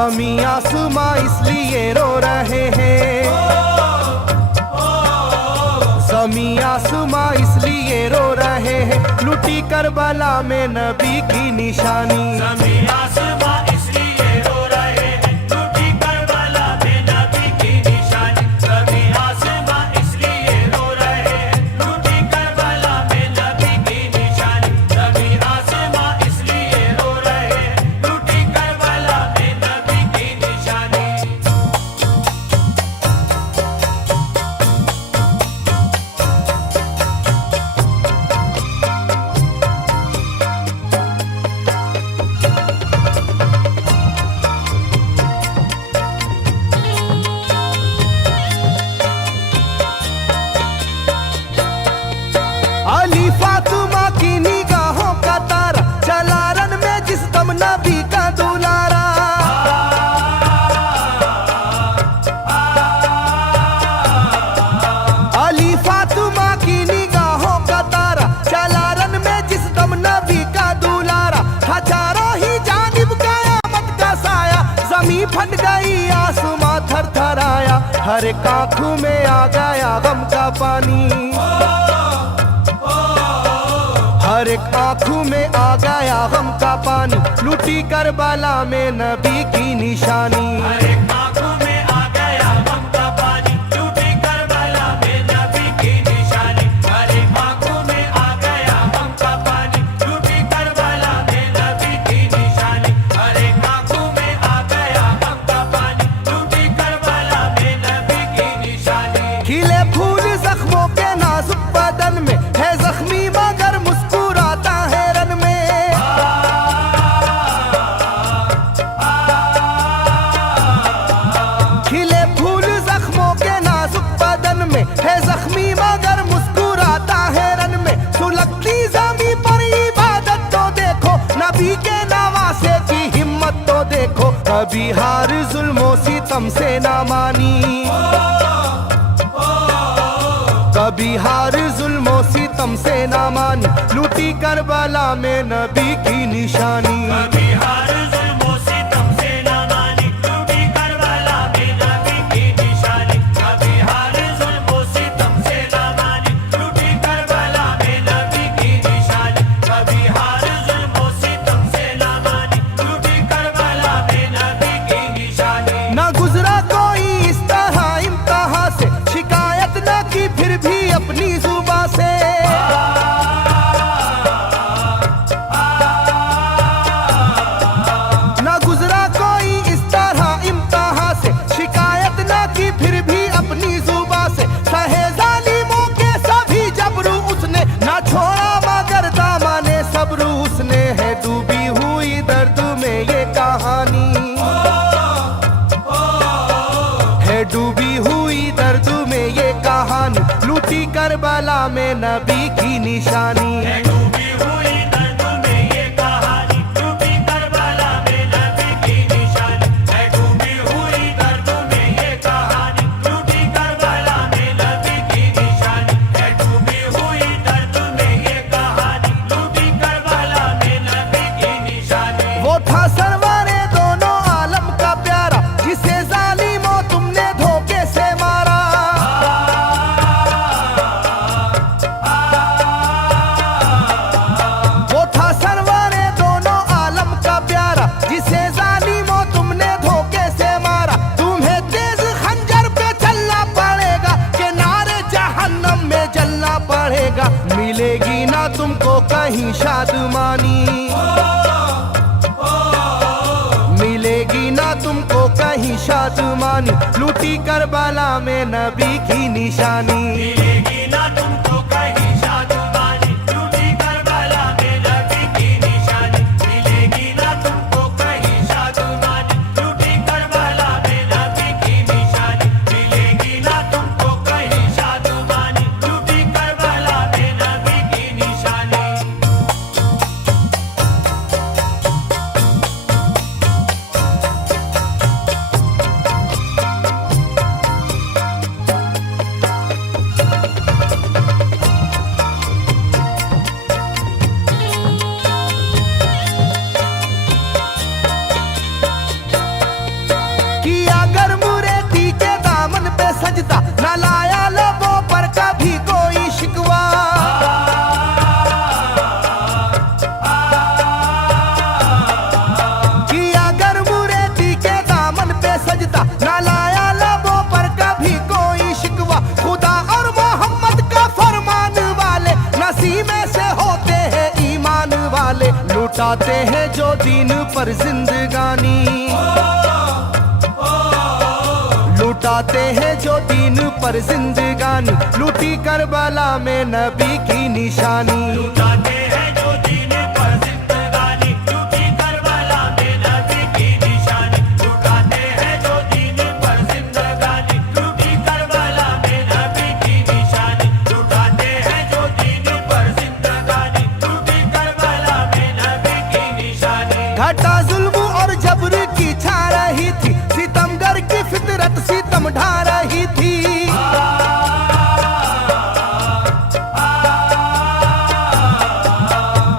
ज़मीं आसमां इसलिए रो रहे हैं, ज़मीं आसमां इसलिए रो रहे हैं, लुटी करबला में नबी की निशानी। ज़मीं आसमां इसलिए रो रहे हैं, लुटी करबला में नबी की निशानी। ज़मीं आसमां इसलिए रो रहे हैं, लुटी करबला में नबी की निशानी। ज़मीं आसमां इसलिए रो रहे हैं, लुटी करबला में नबी की निशानी। अली फातिमा की निगाहों का तारा, चला रन में जिस दम नबी का दुलारा। अली फातिमा की निगाहों का तारा, चला रन में जिस दम नबी का दुलारा। हजारों ही जानिब कयामत का साया, जमीन फट गई आसमां थर थर आया। हर एक आंखों में आ गया गम का पानी, हर एक आंखों में आ गया गम का पानी, लुटी करबला में नबी की निशानी। हर एक आंखों में आ गया गम का पानी, लुटी करबला में नबी की निशानी। हर एक आंखों में आ गया गम का पानी, लुटी करबला में नबी की निशानी। हर एक आंखों में आ गया गम का पानी, लुटी करबला में नबी की निशानी। खिले फूल जख्मों के नाजुक बदन में है जख्मी मगर मुस्कुराता है रन में। खिले फूल जख्मों के नाजुक बदन में है जख्मी मगर मुस्कुराता है रन में। सुलगती ज़मीं पर इबादत तो देखो, नबी के नवासे की हिम्मत तो देखो। कभी हार जुल्मों सितम से ना मानी, कभी हार जुल्मों सितम से ना मानी, लुटी करबला में नबी की निशानी। कभी हार जुल्मों सितम से ना मानी, लुटी करबला में नबी की निशानी। कभी हार जुल्मों सितम से ना मानी, लुटी करबला में नबी की निशानी। कभी हार जुल्मों सितम से ना मानी, लुटी करबला में नबी की निशानी। ना गुजरा कोई इस तरह इम्तिहा से, शिकायत न की फिर भी अपनी जुबां से। ना गुजरा कोई इस तरह इम्तिहा से, शिकायत न की फिर भी अपनी जुबां से। सहे जालिमों के सभी जबरू उसने, ना छोड़ा मगर दामने सब्र उसने। है डूबी हुई दर्द में ये कहानी, है डूबी हुई दर्द में ये कहानी, लुटी करबला में नबी की निशानी। है डूबी हुई दर्द में ये कहानी, लुटी करबला में नबी की निशानी। है डूबी हुई दर्द में ये कहानी, लुटी करबला में नबी की निशानी। है डूबी हुई दर्द में ये कहानी, लुटी करबला में नबी की निशानी। वो था सरवारे दोनों आलम का प्यारा, जिसे जालिमों तुमने धोखे से मारा। वो था सरवारे दोनों आलम का प्यारा, जिसे जालिमों तुमने धोखे से मारा। तुम्हें तेज खंजर पे चलना पड़ेगा, के नारे जहन्नम में जलना पड़ेगा। मिलेगी ना तुमको कहीं शादमानी, मिलेगी ना तुमको कहीं शादमानी, लुटी करबला में नबी की निशानी। मिलेगी ना तुमको कहीं शादमानी, लुटी करबला में नबी की निशानी। मिलेगी ना तुमको कहीं शादमानी, लुटी करबला में नबी की निशानी। मिलेगी ना तुमको कहीं शादमानी, लुटी करबला में नबी की निशानी। उसी में से होते हैं ईमान वाले, लुटाते हैं जो दीन पर जिंदगानी, लुटाते हैं जो दीन पर जिंदगानी, लूटी करबला में नबी की निशानी। लुटाते हैं जो दीन पर जिंदगानी, लूटी करबला में नबी की निशानी। लुटाते हैं जो दीन पर जिंदगानी, लूटी करबला में नबी की निशानी। लुटाते हैं जो दीन पर जिंदगानी, लूटी करबला में नबी की निशानी। घटा जुल्म और जबर की छा रही थी, सितमगर की फितरत सितम ढा रही थी।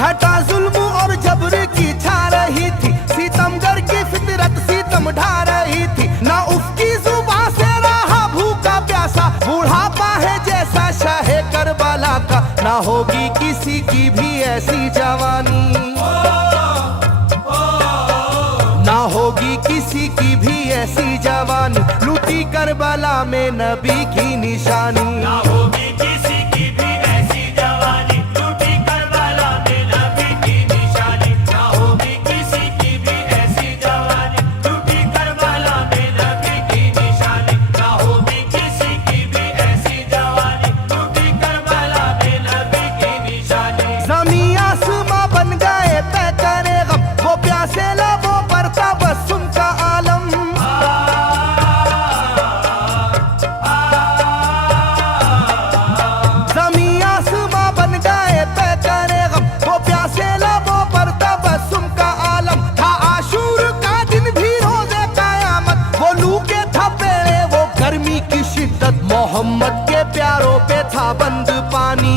घटा जुल्म और जबर की छा रही थी, सितमगर की फितरत सितम ढा रही थी। ना उसकी जुबान से रहा भूखा प्यासा, बुढ़ापा है जैसा शाहे करबला का, ना होगी किसी की भी ऐसी जवानी, ना होगी किसी की भी ऐसी जवानी, लूटी करबला में नबी की निशानी। ना होगी किसी की भी ऐसी जवानी, लूटी करबला में नबी की निशानी। ना होगी किसी की भी ऐसी जवानी, लूटी करबला में नबी की निशानी। ना होगी किसी की भी ऐसी जवानी, लूटी करबला में नबी की निशानी। ज़मीं आसमां बन गए तय करे गम, वो प्यासे लबों पर तबस्सुम का आलम। ज़मीं आसमां बन गए तय करे गम, वो प्यासे लबों पर तबस्सुम का आलम। था आशूर का दिन भी रोज़े क़यामत, वो लू के थपेड़े वो गर्मी की शिद्दत, मोहम्मद के प्यारों पे था बंद पानी,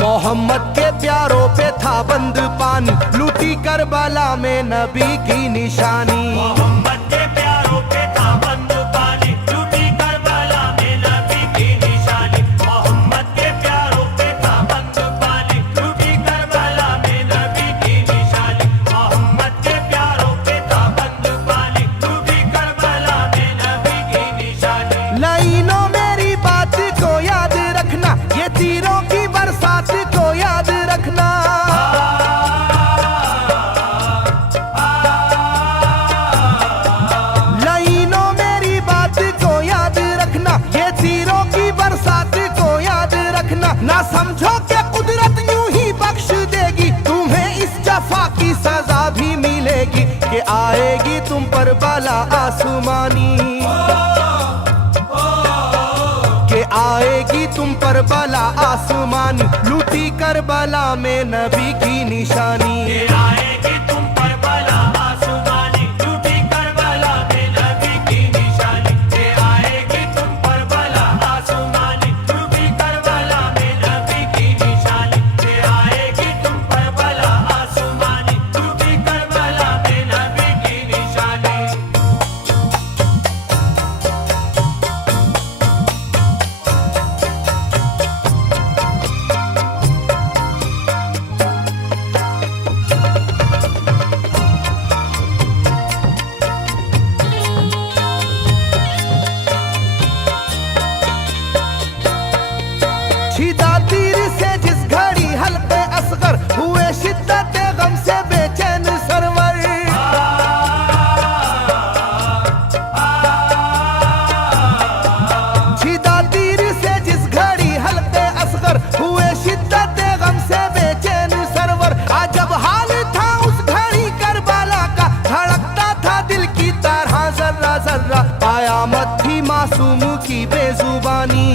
मोहम्मद के प्यारों पे था बंद पानी, लूटी करबला में नबी की निशानी। मोहम्मद के प्यारों पे था बंद पानी, लूटी करबला में नबी की निशानी। मोहम्मद के प्यारों पे था बंद पानी, लूटी करबला में नबी की निशानी। मोहम्मद के प्यारों पे था बंद पानी, लूटी करबला में नबी की निशानी। लाइनों मेरी बात को याद रखना, ये तीरों की बरसात को याद रखना। लाइनों मेरी बात को याद रखना, ये तीरों की बरसात को याद रखना। ना समझो कि कुदरत यूं ही बख्श देगी, तुम्हें इस जफा की सजा भी मिलेगी, कि आएगी तुम पर बला आसमानी, के आएगी तुम पर बला आसमानी, लूटी करबला में नबी की निशानी। ये आएगी तुम पर बला आसमानी, लूटी करबला में नबी की निशानी। ये आएगी तुम पर बला आसमानी, लूटी करबला में नबी की निशानी। ये आएगी तुम पर बला आसमानी, लूटी करबला में नबी की निशानी। छिदा तीर से जिस घड़ी हल्के असगर हुए, शिद्दत गम से बेचैन सरवर। छिदा तीर से जिस घड़ी हल्के असगर हुए, शिद्दत गम से बेचैन सरवर। अजब हाल था उस घड़ी करबला का, धड़कता था दिल की तरह जर्रा जर्रा। कयामत थी मासूम की बेजुबानी,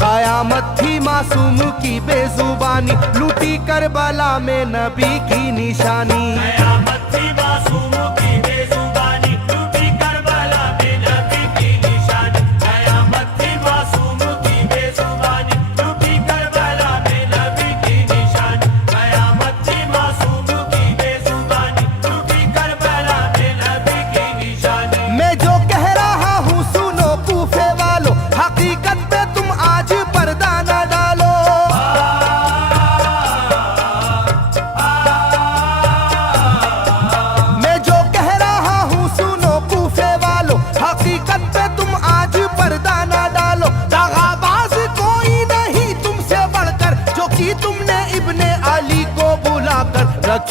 कयामत थी मासूम की बेजुबानी, लूटी करबला में नबी की निशानी। कयामत थी मासूम की बेजुबानी, लूटी करबला में नबी की निशानी। कयामत थी मासूम की बेजुबानी, लूटी करबला में नबी की निशानी। कयामत थी मासूम की बेजुबानी, लूटी करबला में नबी की निशानी। मैं जो कह रहा हूँ सुनो कूफे वालों, हकीकत पे तुम आज पर्दा न डालो। मैं जो कह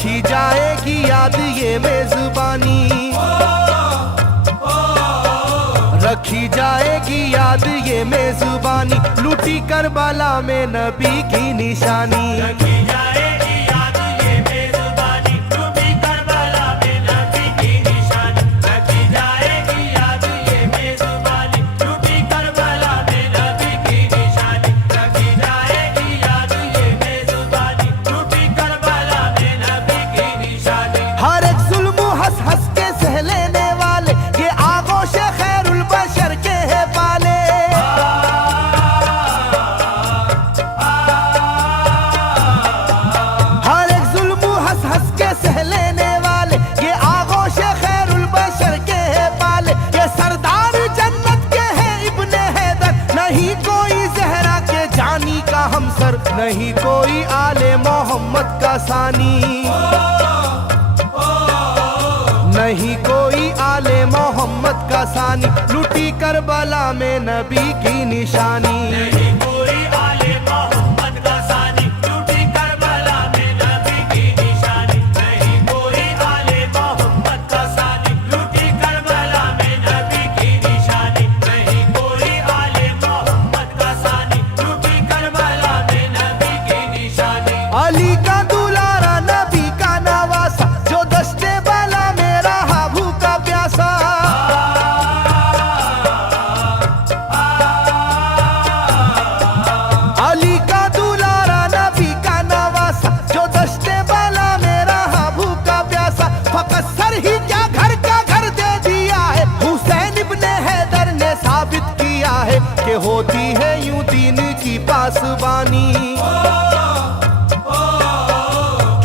रखी जाएगी याद ये मेजबानी, रखी जाएगी याद ये मेजबानी, लूटी करबला में नबी की निशानी। रखी जाएगी याद ये मेजबानी, लूटी करबला में नबी की निशानी। रखी जाएगी याद ये मेजबानी, लूटी करबला में नबी की निशानी। रखी जाएगी याद ये मेजबानी, लूटी करबला में नबी की निशानी। हर एक जुल्म हंस हंस के सह लेने वाले ये आगोश खैरुल बशर के है पाले। हर एक जुल्म हंस हंस के सह लेने वाले ये आगोश खैरुल बशर के है पाले। ये सरदार जन्नत के है इब्ने हैदर, नहीं कोई जहरा के जानी का हमसर, नहीं कोई आले मोहम्मद का सानी, नहीं कोई आले मोहम्मद का सानी, लूटी करबला में नबी की निशानी। नहीं कोई आले मोहम्मद का सानी, लूटी करबला में नबी की निशानी। नहीं कोई आले मोहम्मद का सानी, लूटी करबला में नबी की निशानी। नहीं कोई आले मोहम्मद का सानी, लूटी करबला में नबी की निशानी। अली का दुलारा नबी का नवासा, जो दस्ते बाला में रहा भूखा प्यासा। अली का दुलारा नबी का नवासा, जो दस्ते बाला में रहा भूखा प्यासा। फकत सर ही क्या घर का घर दे दिया है, हुसैन इब्ने हैदर ने साबित किया है कि होती है यूं दीन की पासबानी,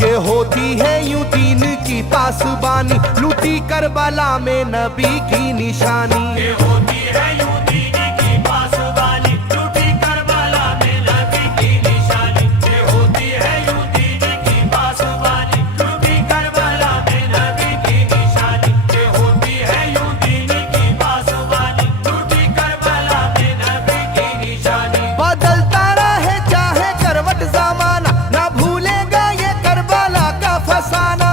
के होती है यूं दीन की पासबानी, लूटी करबला में नबी की निशानी। ये होती है यूं दीन की पासबानी, लूटी करबला में नबी की निशानी। ये होती है यूं दीन की पासबानी, लूटी करबला में नबी की निशानी। ये होती है यूं दीन की पासबानी, लूटी करबला में नबी की निशानी। बदलता रहे चाहे करवट जमाना, ना भूलेगा ये करबला का फसाना।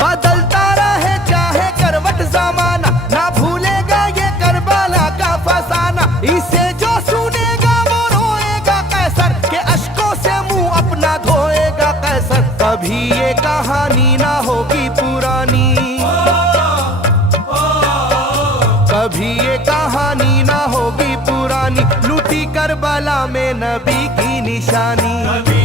बदलता रहे चाहे करवट जमाना, ना भूलेगा ये करबला का फसाना। इसे जो सुनेगा वो रोएगा कैसर, के अश्कों से मुंह अपना धोएगा कैसर। कभी ये कहानी ना होगी पुरानी, कभी ये कहानी ना होगी पुरानी, लूटी करबला में नबी की निशानी। कभी